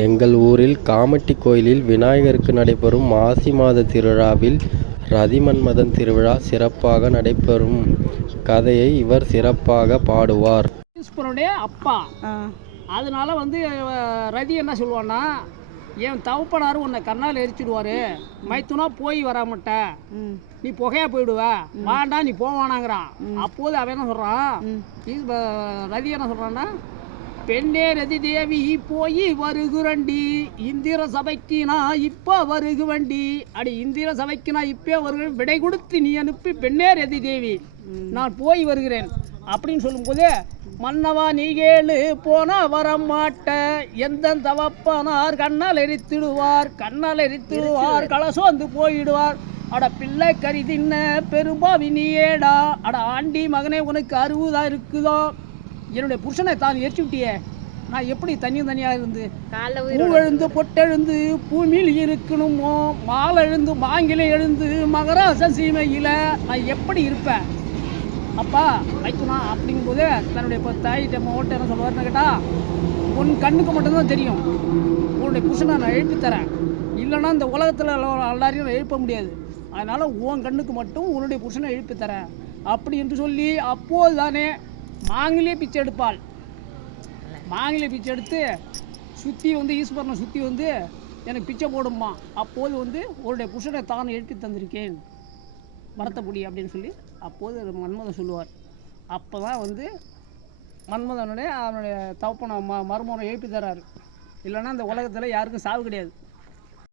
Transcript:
எங்கள் ஊரில் காமட்டி கோயிலில் விநாயகருக்கு நடைபெறும் மாசி மாத திருவிழாவில் ரதிமன்மதன் திருவிழா சிறப்பாக நடைபெறும். கதையை இவர் சிறப்பாக பாடுவார். ஈஸ்வரனுடைய அப்பா. அதனால வந்து ரதி என்ன சொல்லுவான்னா என் தகப்பனார் உன்னை கண்ணால் எரிச்சிடுவார். மைத்துனா போய் வராமட்ட. நீ புகையா போயிடுவ. வாண்டா நீ போவானாங்கிறான். அப்போது அவன் என்ன சொல்கிறான் ரதி என்ன சொல்கிறான்னா பெண்ணே ரதி தேவி போய் வருகுரண்டி. இந்திர சபைக்கு நான் இப்போ வருகுவண்டி. அடி இந்திர சபைக்கு நான் இப்போ வருகிறேன். விடை கொடுத்து நீ அனுப்பி பெண்ணே ரதி தேவி நான் போய் வருகிறேன். அப்படின்னு சொல்லும்போது மன்னவா நீ கேளு போனா வரமாட்ட. எந்த தவப்பனார் கண்ணால் எரித்திடுவார். கண்ணால் எரித்திடுவார். கலசோந்து போயிடுவார். அட பிள்ளை கறி தின்ன பெரும்பாவி நீயேடா. அட ஆண்டி மகனே உனக்கு அறுபதா இருக்குதோ? என்னுடைய புருஷனை தான் எரிச்சு விட்டியே நான் எப்படி தனி தனியாக இருந்து பூ எழுந்து பொட்டெழுந்து பூமியில் இருக்கணுமோ? மாலை எழுந்து மாங்கிலை எழுந்து மகராச சீமையில் நான் எப்படி இருப்பேன்? அப்பா வைக்கணா அப்படிங்கும்போது தன்னுடைய இப்போ தாயிட்ட ஓட்ட என்ன சொல்லுவார்னு கேட்டா உன் கண்ணுக்கு மட்டும்தான் தெரியும். உன்னுடைய புருஷனை நான் எழுப்பி தரேன். இல்லைன்னா இந்த உலகத்தில் எல்லாரையும் நான் எழுப்ப முடியாது. அதனால் உன் கண்ணுக்கு மட்டும் உன்னுடைய புருஷனை எழுப்பி தரேன். அப்படி என்று சொல்லி அப்போது தானே மாங்கிலே பிச்சை எடுப்பாள். மாங்கிலே பிச்சை எடுத்து சுற்றி வந்து ஈஸ்வரனை சுற்றி வந்து எனக்கு பிச்சை போடுமா அப்போது வந்து உங்களுடைய புருஷனை தான் எழுப்பி தந்திருக்கேன். வரத்தப்படி அப்படின்னு சொல்லி அப்போது மன்மதன் சொல்லுவார். அப்போ தான் வந்து மன்மதனுடைய அவனுடைய தவப்பனை ம மருமகனை எழுப்பி தர்றாரு. இல்லைன்னா அந்த உலகத்தில் யாருக்கும் சாவு கிடையாது.